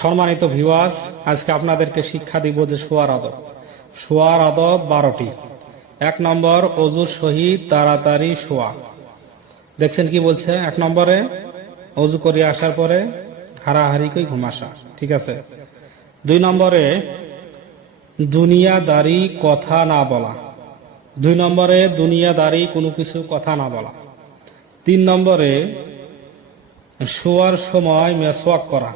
সম্মানিত ভিউয়ার্স, আজকে আপনাদেরকে শিক্ষা দিব যে শোয়ার আদব। শোয়ার আদব 12টি। 1 নম্বর, অজুর সহিত তাড়াতাড়ি শোয়া। দেখছেন কি বলছে? 1 নম্বরে অজু করে আসার পরে হারাহারি করে ঘুম আসা, ঠিক আছে। 2 নম্বরে দুনিয়াদারি কথা না বলা। 2 নম্বরে দুনিয়াদারি কোনো কিছু কথা না বলা। 3 নম্বরে শোয়ার সময় মেসওয়াক করা।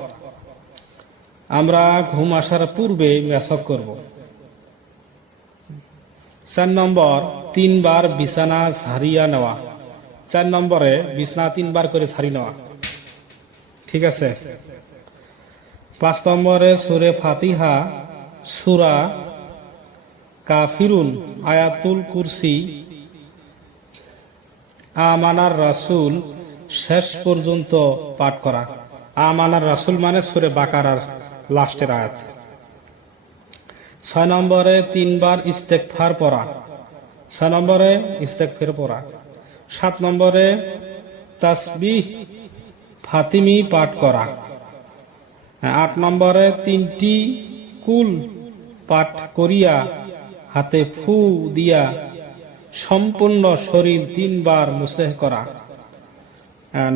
আমরা ঘুম আসার পূর্বে মেসওয়াক করব। 4 নম্বর, 3 বার বিছানা ঝাড়িয়া নেওয়া। 4 নম্বরে বিছানা 3 বার করে ঝাড়ি নেওয়া, ঠিক আছে। 5 নম্বরে সূরা ফাতিহা, সূরা কাফিরুন, আয়াতুল কুরসি, আমানার রাসূল শেষ পর্যন্ত পাঠ করা। আমানার রাসূল মানে সূরা বাকারার লাস্টের আয়াত। 6 নম্বরে 3 বার ইস্তেগফার পড়া। 6 নম্বরে ইস্তেগফার পড়া। 7 নম্বরে তাসবিহ ফাতিমি পাঠ করা। 8 নম্বরে 3টি কুল পাঠ করিয়া হাতে ফু দিয়া সম্পূর্ণ শরীর 3 বার মুসহ করা।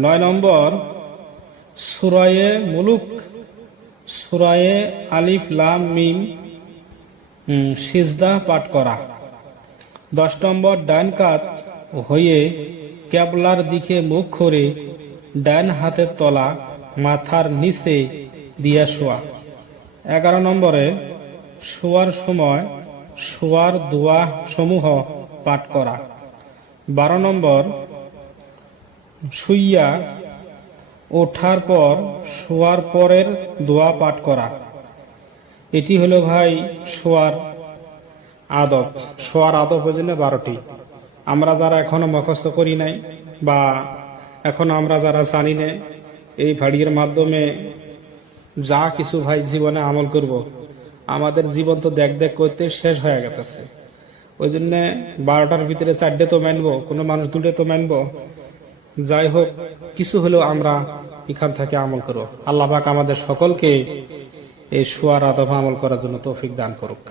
9 নম্বর, সূরায়ে মুলুক, সূরায়ে আলিফ লাম মিম সিজদা পাঠ করা। 10 নম্বর, ডান কাত হয়ে কিবলার দিকে মুখ করে ডান হাতের তলা মাথার নিচে দিয়া শোয়া। 11 নম্বরে শোয়ার সময় শোয়ার দোয়া সমূহ পাঠ করা। 12 নম্বর, শুইয়া ওঠার পর শোয়ার পরের দোয়া পাঠ করা। এটি হলো ভাই শোয়ার আদব। শোয়ার আদব হচ্ছে 12টি। আমরা যারা এখনো মুখস্থ করি নাই বা এখনো আমরা যারা জানি না, এই ভিডিওর মাধ্যমে যা কিছু ভাই জীবনে আমল করব, আমাদের জীবন তো দেখ করতে শেষ হয়ে গেছে। ওই জন্য 12টার ভিতরে 4টে তো মানবো, কোনো মানুষ 2টে তো মানবো। যাই হোক, কিছু হলেও আমরা এখান থেকে আমল করব। আল্লাহ পাক আমাদের সকলকে এই শোয়ার আদব আমল করার জন্য তৌফিক দান করুক।